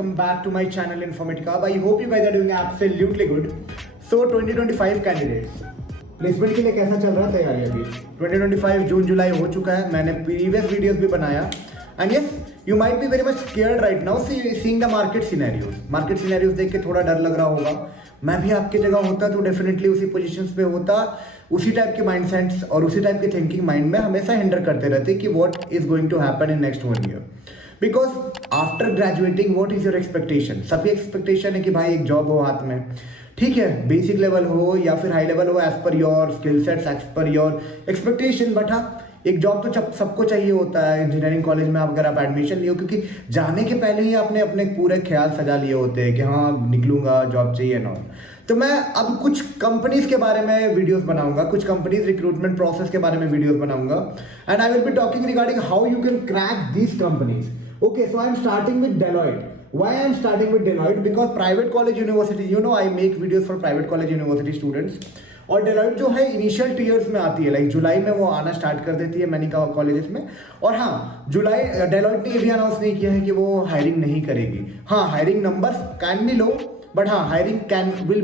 welcome back to my channel Informatica. I hope you guys are doing absolutely good. So 2025 candidates placement के लिए कैसा चल रहा है तैयारी? अभी 2025 जून जुलाई हो चुका है, मैंने प्रीवियस वीडियोस भी बनाया and yes you might be very much scared right now seeing the market scenarios देख के थोड़ा डर लग रहा होगा। मैं भी आपकी जगह होता तो डेफिनेटली उसी पोजीशंस पे होता, उसी टाइप के माइंडसेट्स और उसी टाइप की थिंकिंग माइंड में हमेशा हिंडर करते रहते कि what is going to happen in next 1 year. Because after graduating what is your expectation? सभी एक्सपेक्टेशन है कि भाई एक जॉब हो हाथ में, ठीक है, बेसिक लेवल हो या फिर हाई लेवल हो, as per your skill sets, as per your expectation. But हाँ, एक जॉब तो सबको चाहिए होता है। इंजीनियरिंग कॉलेज में अगर आप एडमिशन लियो, क्योंकि जाने के पहले ही आपने अपने पूरे ख्याल सजा लिए होते हैं कि हाँ निकलूंगा, जॉब चाहिए ना। तो मैं अब कुछ कंपनीज के बारे में वीडियोस बनाऊंगा, कुछ कंपनीज रिक्रूटमेंट प्रोसेस के बारे में वीडियोस बनाऊंगा and I will be talking regarding how you can crack these companies. Okay, so I'm starting with Deloitte. Why I'm starting with Deloitte? Because private college university, you know, I make videos for private college university students. और Deloitte जो है initial tears में आती है, like जुलाई में वो आना start कर देती है मैनी कॉलेजेस में। और हाँ, Deloitte ने ये भी अनाउंस नहीं किया है कि वो हायरिंग नहीं करेगी। हाँ, hiring numbers can be low, but हाँ hiring will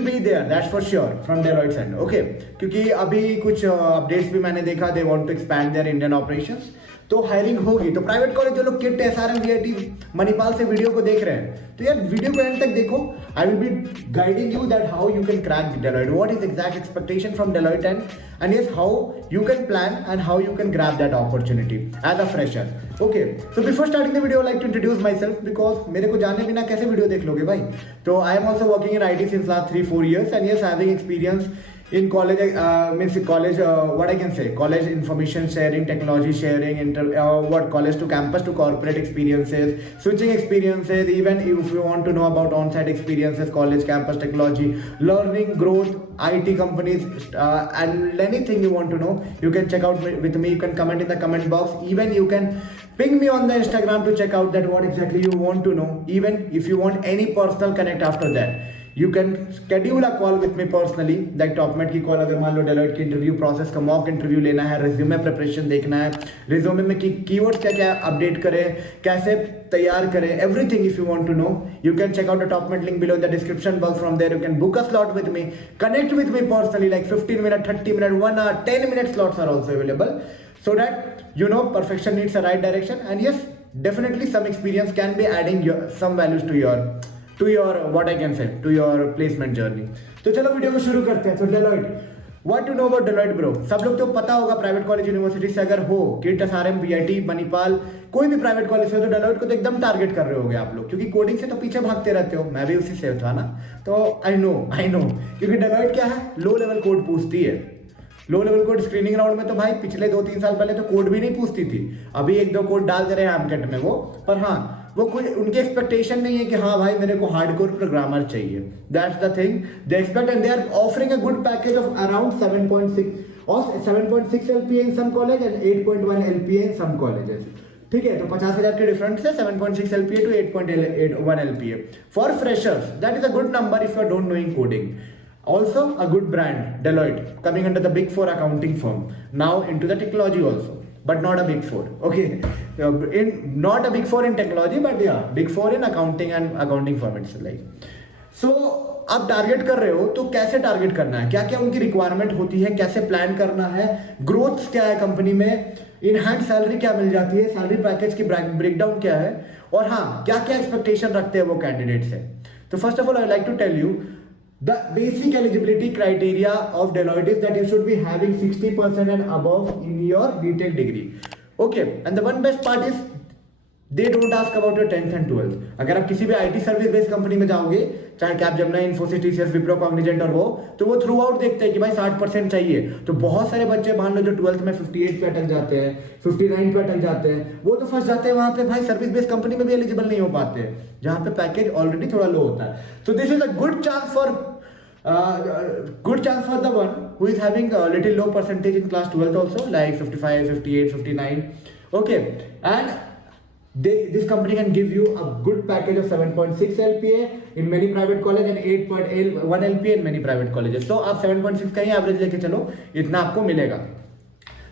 be there, that's for sure from Deloitte end. Okay, क्योंकि अभी कुछ अपडेट्स भी मैंने देखा, they want to expand their Indian operations, तो हायरिंग होगी। तो प्राइवेट कॉलेज जो लोग किट एसआरएम वीआईटी मणिपाल से वीडियो को देख रहे हैं, तो यार वीडियो को एंड तक देखो। I will be guiding you that how you can crack Deloitte, what is exact expectation from Deloitte and yes how you can plan and how you can grab that opportunity as a fresher. Okay, so before starting the video I like to introduce myself, because मेरे को जाने बिना कैसे video देख लोगे भाई। तो I am also working in IT since last 3-4 years and yes having experience in college, what I can say, college information sharing, technology sharing, college to campus to corporate experiences, switching experiences, even if you want to know about on-site experiences, college, campus, technology, learning, growth, IT companies, and anything you want to know, you can check out with me. You can comment in the comment box. Even you can ping me on the Instagram to check out that what exactly you want to know. Even if you want any personal connect after that, you can schedule a call with me personally, like टॉपमेट की call. अगर मान लो Deloitte की interview process का mock interview लेना है, resume preparation देखना है, resume में कीवर्ड्स क्या क्या अपडेट करें, कैसे तैयार करें, everything if you want to know, you can check out the topmate link below in the description box. From there you can book a slot with me, connect with me personally, like 15 minute, 30 minute, 1 hour, 10 minute slots are also available, so that you know perfection needs a right direction and yes definitely some experience can be adding some values to your what I can say, to your placement journey. तो चलो video को शुरू करते हैं। तो Deloitte, what to know about Deloitte bro? सब लोग तो पता होगा प्राइवेट कॉलेज यूनिवर्सिटी से अगर हो, किट SRM VIT मणिपाल, कोई भी प्राइवेट कॉलेज से हो, तो Deloitte को तो एकदम टारगेट कर रहे होगे आप लोग, क्योंकि कोडिंग से तो पीछे भागते रहते हो। मैं भी उसी से था ना, तो आई नो क्योंकि Deloitte क्या है, लो लेवल कोड पूछती है। Low level code screening round में तो भाई पिछले 2-3 साल पहले तो कोड भी नहीं पूछती थी, अभी 1-2 कोड डाल दे रहे हैं एमकेट में वो। पर हाँ, वो कोई उनकी एक्सपेक्टेशन नहीं है कि हाँ भाई मेरे को हार्डकोर प्रोग्रामर चाहिए। That's the thing they expect and they are offering a good package of around 7.6 LPA in some college and 8.1 LPA in some colleges. ठीक है, तो 50,000 के डिफरेंस है, 7.6 LPA to 8.1 LPA for freshers. That is a good number if you are don't knowing coding. Also a good brand, Deloitte, coming under the big 4 accounting firm, now into the technology also, but not a big 4. Okay, not a big 4 in technology, but yeah, big 4 in accounting and accounting firm it's like. So आप target कर रहे हो, तो कैसे target करना है, क्या क्या उनकी रिक्वायरमेंट होती है, कैसे प्लान करना है, ग्रोथ क्या है कंपनी में, इन हैंड सैलरी क्या मिल जाती है, सैलरी पैकेज की ब्रेकडाउन क्या है, और हाँ क्या क्या एक्सपेक्टेशन रखते हैं वो कैंडिडेट से। तो first of all I like to tell you the basic eligibility criteria of Deloitte is that you should be having 60% and above in your BTech degree. Okay, and the one best part is they don't ask about your 10th and 12th. अगर आप किसी भी IT service based company में जाओगे, चाहे Capgemini, Infosys, TCS, Wipro, Cognizant और वो, तो वो थ्रू आउट देखते हैं कि भाई 60% चाहिए। तो बहुत सारे बच्चे मान लो जो 12th में 58 पे अटक जाते हैं, 59 पे अटक जाते हैं, वो तो फंस जाते हैं वहां पे भाई, सर्विस बेस्ड कंपनी में भी एलिजिबल नहीं हो पाते हैं, जहां पे पैकेज ऑलरेडी थोड़ा लो होता है। So this is a good chance for the one who is having a little low percentage in class 12th also, like 55, 58, 59. Okay, and this company can give you a good package of 7.6 LPA in many private colleges and 8.1 LPA in many private colleges. So आप 7.6 का ही average लेके चलो, इतना आपको मिलेगा।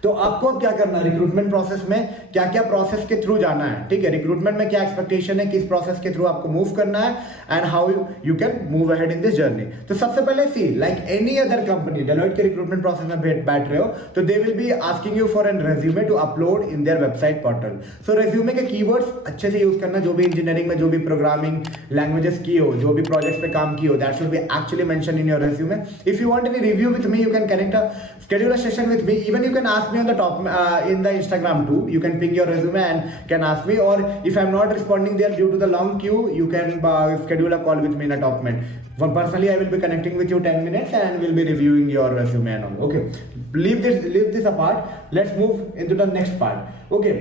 तो आपको अब क्या करना है रिक्रूटमेंट प्रोसेस में, क्या क्या प्रोसेस के थ्रू जाना है, ठीक है, रिक्रूटमेंट में क्या एक्सपेक्टेशन है, किस प्रोसेस के थ्रू आपको मूव करना है, and how you can move ahead in this journey. तो सबसे पहले see like any other company, Deloitte के रिक्रूटमेंट प्रोसेस में बैठ रहे हो तो they will be asking you for an resume to upload in their website portal. So resume के कीवर्ड्स अच्छे से यूज करना, जो भी इंजीनियरिंग में जो भी प्रोग्रामिंग लैंग्वेजेस की हो, जो भी प्रोजेक्ट्स पे काम की हो, that should be actually mention in your resume. If you want any review with me, you can connect a schedule a session with me. Even you can ask me on the top in the Instagram too. You can ping your resume and can ask me, or if I'm not responding there due to the long queue, you can schedule a call with me in a top man. Personally, I will be connecting with you 10 minutes and we'll be reviewing your resume and all. Okay, leave this apart. Let's move into the next part. Okay,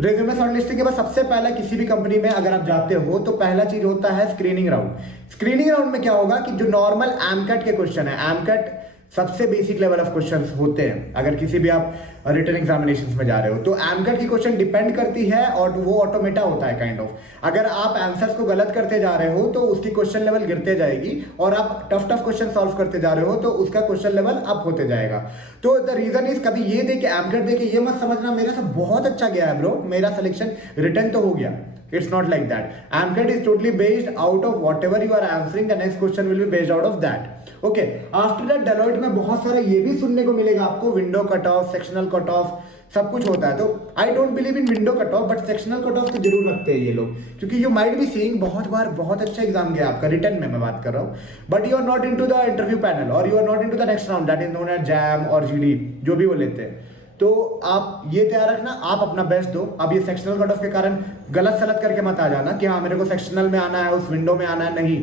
resume shortlisting के बाद सबसे पहला किसी भी company में अगर आप जाते हो तो पहला चीज होता है स्क्रीनिंग राउंड। स्क्रीनिंग राउंड में क्या होगा कि जो नॉर्मल एमकट के क्वेश्चन है, एमकट सबसे बेसिक लेवल ऑफ क्वेश्चंस होते हैं अगर किसी भी आप रिटन एग्जामिनेशंस में जा रहे हो, तो एमकट की क्वेश्चन डिपेंड करती है और वो ऑटोमेटा होता है काइंड ऑफ। अगर आप आंसर्स को गलत करते जा रहे हो तो उसकी क्वेश्चन लेवल गिरते जाएगी, और आप टफ क्वेश्चन सॉल्व करते जा रहे हो तो उसका क्वेश्चन लेवल अप होते जाएगा। तो द रीजन इज कभी ये देखे एमकट देखे ये मत समझना मेरा सब बहुत अच्छा गया है ब्रो, मेरा सिलेक्शन रिटर्न तो हो गया। It's not like that. AMCAT is totally based out of whatever you are answering. The next question will be based out of that. Okay. After that, Deloitte में बहुत सारा ये भी सुनने को मिलेगा आपको, window cut off, sectional cut off, सब कुछ होता है। तो I don't believe in window cut off, but sectional cut off तो जरूर रखते हैं ये लोग, क्योंकि यू माइट बी सीइंग बहुत बार बहुत अच्छा एग्जाम गया आपका रिटर्न में, मैं बात कर रहा हूँ, but you are not into the interview panel और you are not into the next round, that is known as JAM और जीडी, जो भी वो लेते हैं। तो आप ये तैयार रखना, आप अपना बेस्ट दो। अब ये सेक्शनल कट ऑफ के कारण गलत सलत करके मत आ जाना कि हाँ मेरे को सेक्शनल में आना है, उस विंडो में आना है, नहीं,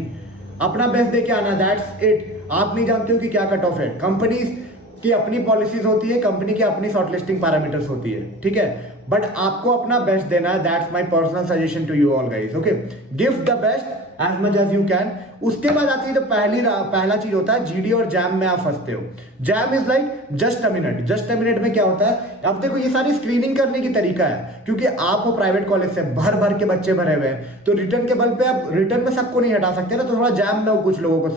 अपना बेस्ट दे के आना, दैट्स इट। आप नहीं जानते हो कि क्या कट ऑफ है, कंपनीज की अपनी पॉलिसीज होती है, कंपनी की अपनी शॉर्टलिस्टिंग पैरामीटर्स होती है, ठीक है, बट आपको अपना बेस्ट देना है, that's my personal suggestion to you all guys. Okay, give the best as much as you can. उसके बाद आती है तो पहला चीज होता है जीडी और जैम में आप फंसते हो। Jam is like just a minute. Just a minute में क्या होता है, अब देखो ये सारी स्क्रीनिंग करने की तरीका है, क्योंकि आप वो प्राइवेट कॉलेज से भर भर के बच्चे भरे हुए हैं, तो रिटर्न के बल पे आप रिटर्न में सबको नहीं हटा सकते ना, तो थोड़ा जैम में कुछ लोगों को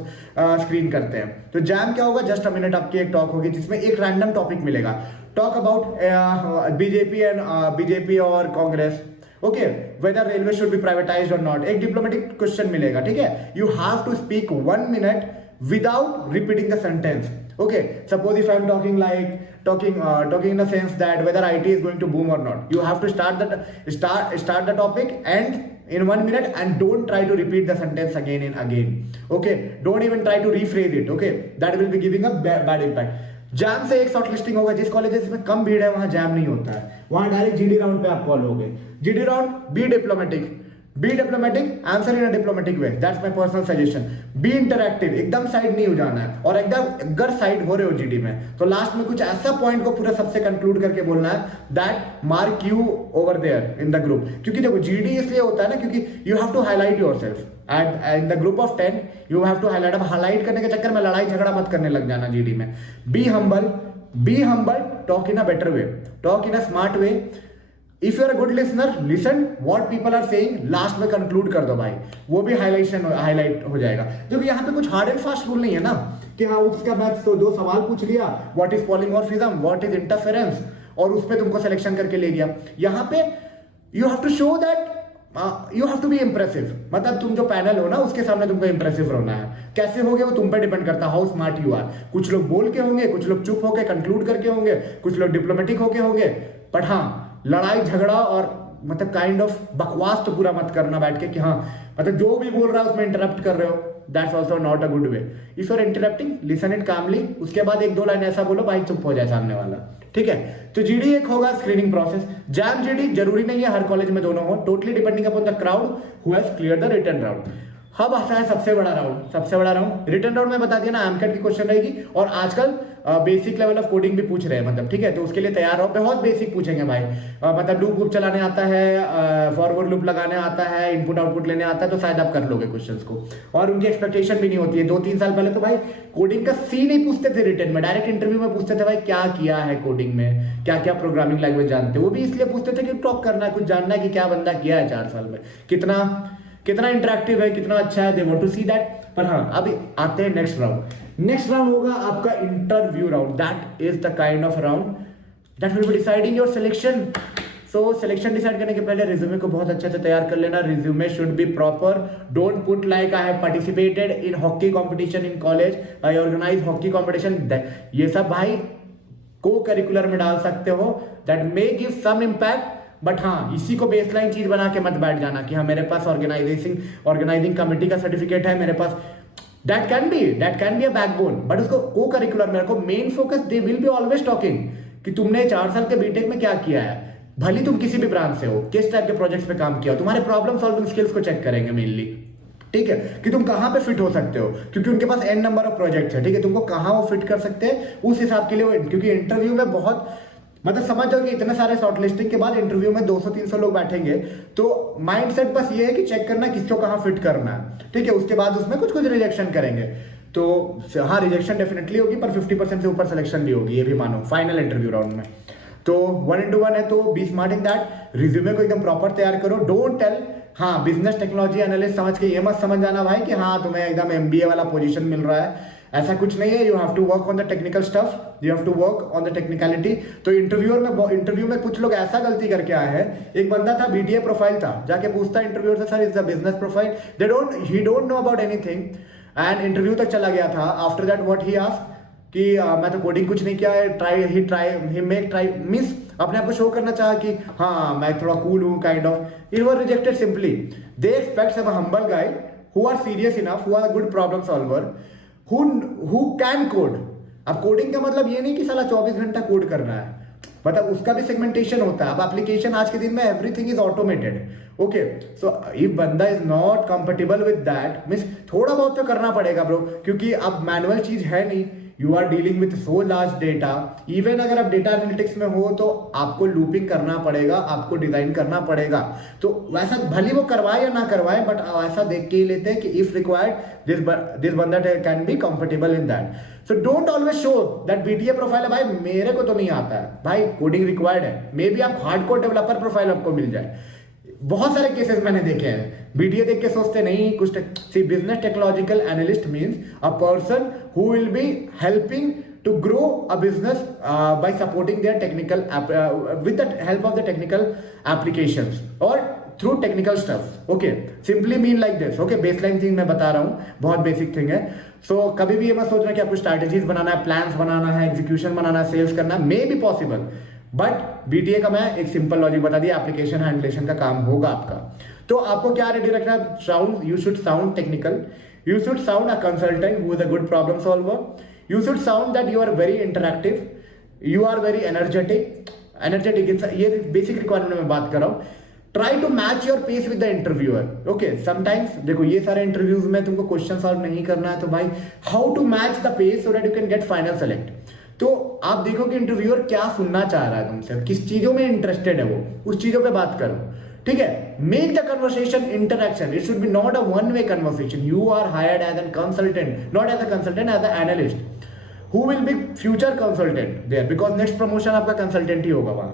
स्क्रीन करते हैं। तो जैम क्या होगा, जस्ट अ मिनट आपकी एक टॉक होगी जिसमें एक रैंडम टॉपिक मिलेगा, टॉक अबाउट बीजेपी और Congress, okay, whether railway should be privatised और नॉट, एक डिप्लोमेटिक क्वेश्चन मिलेगा, ठीक है, you have to speak 1 minute without repeating the sentence. Okay, suppose if I am talking in the sense that whether IT is going to boom or not, you have to start the topic and in 1 minute, and don't try to repeat the sentence again and again. Okay, don't even try to rephrase it. Okay, that will be giving a bad impact. Jam से एक short listing होगा, जिस colleges में कम भीड़ है वहां jam नहीं होता है, वहां डायरेक्ट जीडी राउंड पे आप कॉल होगे। GD round, be diplomatic, answer in a diplomatic way, that's my personal suggestion. Be interactive, एकदम साइड नहीं हो जाना है, और एकदम अगर साइड हो रहे हो जीडी में तो लास्ट में कुछ ऐसा पॉइंट को पूरा सबसे कंक्लूड करके बोलना है, that mark you over there in the group. क्योंकि देखो जीडी इसलिए होता है ना, क्योंकि you have to highlight yourself and in the group of 10 you have to highlight. अब हाईलाइट करने के चक्कर में लड़ाई झगड़ा मत करने लग जाना जीडी में। Be humble, talk in a better way, talk in a smart way. If you are a good listener, listen what people are saying, last में कंक्लूड कर दो भाई, वो भी हाईलाइट हो जाएगा। क्योंकि यहाँ पे कुछ हार्ड एंड फास्ट रूल नहीं है ना कि हाँ उसका मैथ्स तो 2 सवाल पूछ लिया, what is polymorphism, what is interference, और उस पे तुमको सिलेक्शन करके ले गया। यहाँ पे you have to show that you have to be impressive, मतलब तुम जो पैनल हो ना उसके सामने तुमको इंप्रेसिव रहना है। कैसे होगे वो तुम पे डिपेंड करता है, हाउ स्मार्ट यू आर। कुछ लोग बोल के होंगे, कुछ लोग चुप होके कंक्लूड करके होंगे, कुछ लोग डिप्लोमेटिक होके होंगे, बट हाँ लड़ाई झगड़ा और मतलब काइंड ऑफ बकवास तो पूरा मत करना बैठ के कि हाँ मतलब जो भी बोल रहा है उसमें इंटरप्ट कर रहे हो, that's also not a good way. If you are interrupting, listen it calmly, उसके बाद 1-2 लाइन ऐसा बोलो भाई चुप हो जाए सामने वाला, ठीक है। तो जीडी एक होगा स्क्रीनिंग प्रोसेस। जैम जीडी जरूरी नहीं है हर कॉलेज में दोनों हो, totally depending upon the crowd who has clear the written round. अब आता है सबसे बड़ा राउंड। रिटन राउंड में बता दिया ना, एमकेट की क्वेश्चन रहेगी, और आजकल बेसिक लेवल ऑफ कोडिंग भी पूछ रहे हैं, मतलब ठीक है, तो उसके लिए तैयार रहो। बहुत बेसिक पूछेंगे भाई, मतलब लूप चलाने आता है, फॉरवर्ड लूप लगाने आता है, इनपुट आउटपुट लेने आता है, तो शायद आप कर लोगे क्वेश्चंस को। और उनकी एक्सपेक्टेशन भी नहीं होती है। 2-3 साल पहले तो भाई कोडिंग का सी नहीं पूछते थे रिटन में, डायरेक्ट इंटरव्यू में पूछते थे भाई क्या किया है कोडिंग में, क्या क्या प्रोग्रामिंग लैंग्वेज जानते हो। वो भी इसलिए पूछते थे कि टॉक करना है, कुछ जानना है कि क्या बंदा किया है 4 साल में, कितना इंटरेक्टिव है, कितना अच्छा है, they want to see that. पर हाँ अभी आते हैं नेक्स्ट राउंड होगा आपका interview round. That is the kind of round that will be deciding your selection. So selection decide करने के पहले रिज्यूमे को बहुत अच्छे से तैयार कर लेना। Resume should be proper, don't put like I have participated in hockey competition in college, I organize hockey competition. ये सब भाई को करिकुलर में डाल सकते हो, that may give some impact, but हाँ इसी को बेसलाइन चीज बना के मत बैठ जाना कि हाँ मेरे पास ऑर्गेनाइजिंग कमेटी का सर्टिफिकेट है, मेरे पास that can be a backbone, but उसको को करिकुलर में रखो। Main focus they will be always talking कि तुमने 4 साल के बीटेक में क्या किया है, भले तुम किसी भी ब्रांच से हो, किस टाइप के प्रोजेक्ट्स पे काम किया हो, तुम्हारे प्रॉब्लम सॉल्विंग स्किल्स को चेक करेंगे मेनली, ठीक है, कि तुम कहां पे फिट हो सकते हो, क्योंकि उनके पास एन नंबर ऑफ प्रोजेक्ट्स है, ठीक है, तुमको कहां वो फिट कर सकते हैं उस हिसाब के लिए क्योंकि इंटरव्यू में बहुत मतलब समझ जाओ कि इतने सारे शॉर्टलिस्टिंग के बाद इंटरव्यू में 200-300 लोग बैठेंगे, तो माइंडसेट बस ये है कि चेक करना किसको कहां फिट करना है, ठीक है, उसके बाद उसमें कुछ रिजेक्शन करेंगे। तो हाँ रिजेक्शन डेफिनेटली होगी, पर 50% से ऊपर सिलेक्शन भी होगी, ये भी मानो फाइनल इंटरव्यू राउंड में। तो 1:1 है, तो be smart in that. Resume को एकदम प्रॉपर तैयार करो, डोंट टेल हाँ बिजनेस टेक्नोलॉजी एनालिस्ट समझ के ये मत समझ जाना भाई कि हाँ तुम्हें एकदम एमबीए वाला पोजीशन मिल रहा है, ऐसा कुछ नहीं है। You have to work on the technical stuff, you have to work on the technicality. तो इंटरव्यू में कुछ लोग ऐसा गलती करके आए हैं, एक बंदा था बीटीए प्रोफाइल था, जाके पूछता इंटरव्यूअर से sir is the business profile, he don't know about anything, and interview तक चला गया था। After that what he asked कि मैं तो कोडिंग कुछ नहीं किया है, ट्राई मिस अपने आप को शो करना चाहा कि हाँ मैं थोड़ा कूल हूँ kind of, it was rejected simply. They expect a humble guy who are serious enough, who are a good problem solver, who can code. अब कोडिंग का मतलब ये नहीं कि साला 24 घंटा कोड करना है, मतलब उसका भी सेगमेंटेशन होता है। अब एप्लीकेशन आज के दिन में everything is automated, okay, so if बंदा is not comfortable with that means थोड़ा बहुत तो करना पड़ेगा ब्रो, क्योंकि अब मैनुअल चीज है नहीं, you are dealing with so large data. Even अगर आप डेटा एनालिटिक्स में हो तो आपको लूपिंग करना पड़ेगा, आपको डिजाइन करना पड़ेगा। तो वैसा भले वो करवाए या ना करवाए, बट ऐसा देख के ही लेते हैं कि इफ रिक्वायर्ड दिस बंदा can be comfortable in that. So don't always show that BTA profile है भाई मेरे को तो नहीं आता है, भाई कोडिंग रिक्वायर्ड है, मे बी आप हार्डकोर डेवलपर प्रोफाइल आपको मिल जाए। बहुत सारे केसेस मैंने देखे हैं, बीटीए देख के सोचते नहीं कुछ। See business technological analyst means a person who will be helping to grow a business by supporting their technical with the help of the technical applications और through technical stuff, okay, simply mean like this, okay, baseline thing मैं बता रहा हूँ, बहुत basic thing है। सो कभी भी ये मत सोचना कि आपको स्ट्रैटेजीज बनाना है, प्लान्स बनाना है, एग्जीक्यूशन बनाना है, सेल्स करना है, may be possible, but BTA का मैं एक सिंपल लॉजिक बता दिया, एप्लीकेशन हैंडलेशन का काम होगा आपका। तो आपको क्या रेडी रखना है, sound, you should sound technical, you should sound a consultant who is a good problem solver, you should sound that you are very interactive, you are very energetic, ये बेसिक रिक्वायरमेंट में बात कर रहा हूँ। Try to match your pace with the interviewer, okay, sometimes देखो ये सारे interviews में तुमको क्वेश्चन सॉल्व नहीं करना है, तो भाई how to match the pace so that you can get final select. तो आप देखो कि इंटरव्यूअर क्या सुनना चाह रहा है तुमसे, किस चीजों में इंटरेस्टेड है वो, उस चीजों पे बात करो, ठीक है। Make the conversation interaction, it should be not a one way conversation, you are hired as an consultant, not as a consultant, as a analyst who will be future consultant there, because next promotion आपका consultant ही होगा वहां।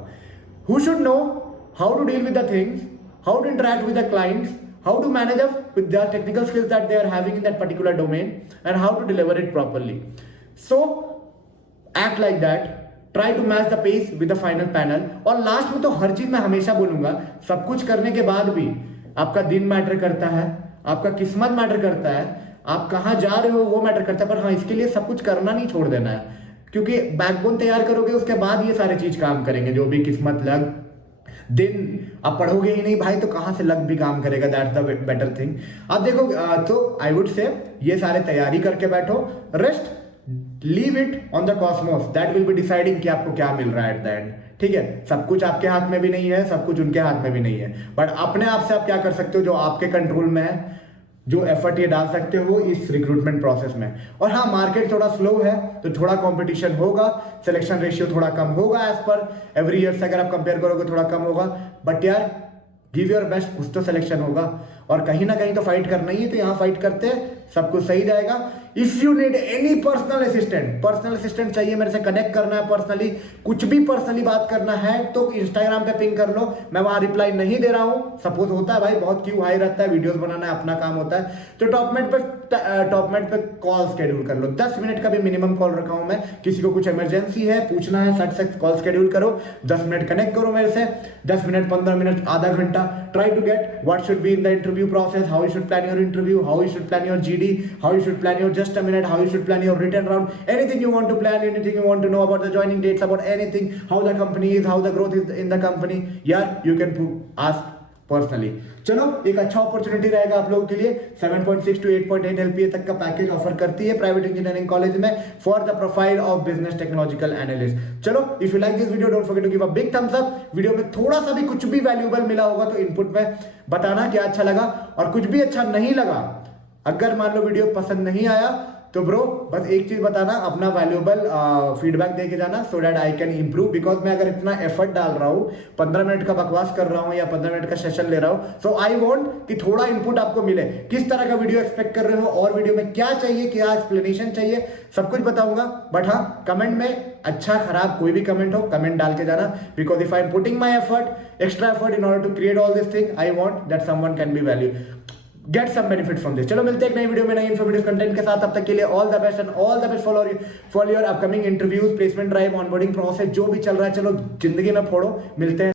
Who should know how to deal with the things, how to interact with the clients, how to manage up with the technical skills that they are having in that particular domain, and how to deliver it properly. So act like that, try to match the pace with the final panel। और last में तो हर चीज मैं हमेशा बोलूंगा, सब कुछ करने के बाद भी आपका दिन मैटर करता है, आपका किस्मत मैटर करता है, आप कहाँ जा रहे हो वो मैटर करता है, पर हाँ इसके लिए सब कुछ करना नहीं छोड़ देना है, क्योंकि बैकबोन तैयार करोगे उसके बाद ये सारे चीज काम करेंगे, जो भी किस्मत लग दिन आप पढ़ोगे ही नहीं भाई तो कहां से लग भी काम करेगा, दैट्स द बेटर थिंग। आप देखो तो आई वुड से ये सारे तैयारी करके बैठो, rest leave it on the Cosmos, that will be deciding कि आपको क्या मिल रहा है एट द एंड, ठीक है। सब कुछ आपके हाथ में भी नहीं है, सब कुछ उनके हाथ में भी नहीं है, बट अपने आप से आप क्या कर सकते हो जो आपके कंट्रोल में है, जो एफर्ट ये डाल सकते हो इस रिक्रूटमेंट प्रोसेस में। और हाँ मार्केट थोड़ा स्लो है तो थोड़ा कंपटीशन होगा, सिलेक्शन रेशियो थोड़ा कम होगा एज पर एवरी ईयर से अगर आप कंपेयर करोगे थोड़ा कम होगा, बट यार गिव योर बेस्ट, कुछ तो सिलेक्शन होगा। और कहीं ना कहीं तो फाइट करना ही है, तो यहाँ फाइट करते हैं, सब कुछ सही जाएगा। If you need any personal assistant चाहिए, मेरे से कनेक्ट करना है पर्सनली, कुछ भी पर्सनली बात करना है तो इंस्टाग्राम पे पिंग कर लो, मैं वहां रिप्लाई नहीं दे रहा हूं। सपोज होता है भाई, बहुत क्यू हाई रहता है, वीडियोस बनाना है, अपना काम होता है, तो टॉप मिनट पे कॉल शेड्यूल कर लो। 10 मिनट का भी मिनिमम कॉल रखा हूं मैं, किसी को कुछ इमरजेंसी है, पूछना है, सट से कॉल शेड्यूल करो, 10 मिनट कनेक्ट करो मेरे से, 10 मिनट, 15 मिनट, आधा घंटा, try to get what should be in the interview process, how you should plan your interview, how you should plan your GD, how you should plan your just a minute, how you should plan your written round, anything you want to plan, anything you want to know about the joining dates, about anything, how the company is, how the growth is in the company, yeah, you can ask personally. चलो, एक अच्छा opportunity रहेगा आप लोगों के लिए। 7.6 to 8.8 LPA तक का पैकेज ऑफर करती है प्राइवेट इंजीनियरिंग कॉलेज में for the profile of business technological analyst. चलो, if you like this video don't forget to give a big thumbs up. Video में थोड़ा सा भी कुछ भी वैल्यूएबल मिला होगा तो इनपुट में बताना क्या अच्छा लगा, और कुछ भी अच्छा नहीं लगा, अगर मान लो वीडियो पसंद नहीं आया तो ब्रो बस एक चीज बताना, अपना वैल्यूएबल फीडबैक दे के जाना, so that I can improve. Because मैं अगर इतना एफर्ट डाल रहा हूँ, 15 मिनट का बकवास कर रहा हूँ या 15 मिनट का सेशन ले रहा हूँ, सो आई वांट कि थोड़ा इनपुट आपको मिले, किस तरह का वीडियो एक्सपेक्ट कर रहे हो, और वीडियो में क्या चाहिए, क्या एक्सप्लेनेशन चाहिए, सब कुछ बताऊंगा। बट हाँ, कमेंट में अच्छा खराब कोई भी कमेंट हो, कमेंट डाल के जाना, because if I am putting my effort, extra effort in order to create all this thing, I want that someone can be value, get some benefit from this. चलो, मिलते हैं एक नई वीडियो में नई इन्फॉर्मेटिव कंटेंट के साथ। तब तक के लिए all the best and all the best for your upcoming interviews, placement drive, onboarding process, जो भी चल रहा है, चलो जिंदगी में फोड़ो। मिलते हैं।